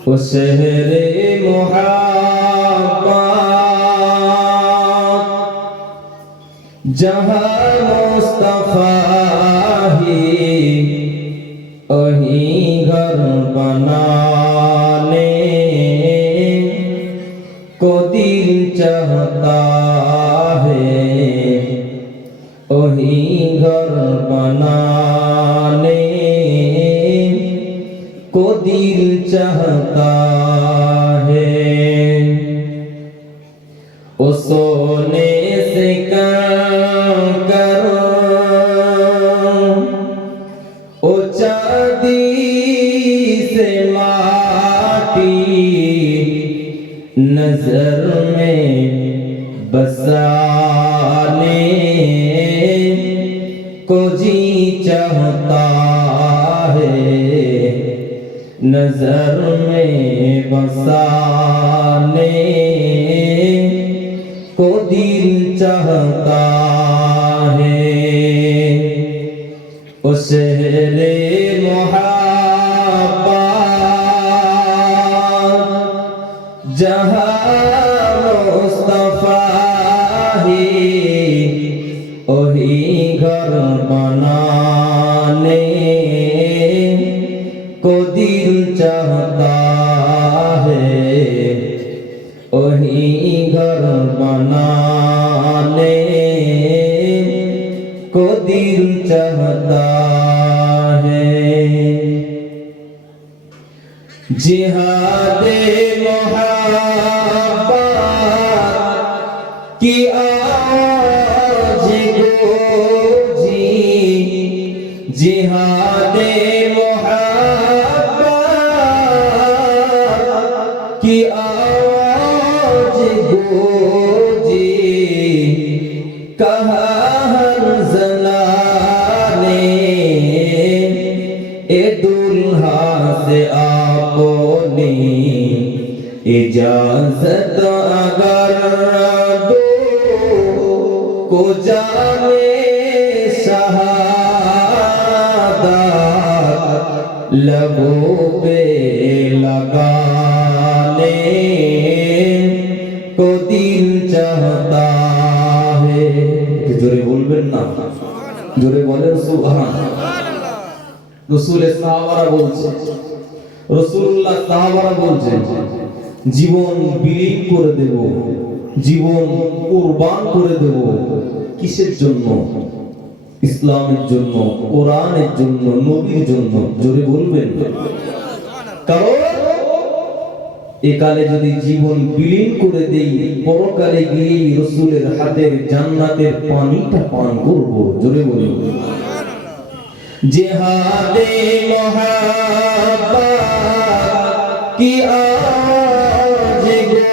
সেহরে মোহাম্মদ জহা মুস্তফা হি ওহি ঘর বানানে কো দিল চাহতা হে ওহি چاہتا ہے۔ سونے سے کام کرو او چاندی سے ماتی نظر میں بسا کو جی چاہتا ہے۔ نظر میں بسانے کو دل چاہتا ہے۔ اس محبت جہاں مصطفیٰ وہی گھر بنا۔ को दिल चाहता है जिहादे मोहब्बत की आज गोजी जिहादे मोहब्बत की आज इजाजत अगर दो को जाने शहादत लबों पे लगाने को दिल चाहता है জোরে বলবেন না জোরে বলেন সুবহান রসুলের সাহাবারা বলছে রসুল্লাহ সাহাবারা বলছেন জীবন বিলীন করে দেব। জীবন কোরবান করে দেব। কিসের জন্য? ইসলামের জন্য, কোরআনের জন্য, নবীর জন্য, জোরে বলবেন। কারণ, একালে যদি জীবন বিলীন করে দেই, পরকালে গিয়ে রসুলের হাতের জান্নাতের পানিটা পান করব, জোরে বলুন। জেহাদে মহাবা কি আ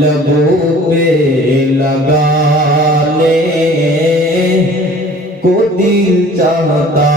لبوں لگانے کو دل چاہتا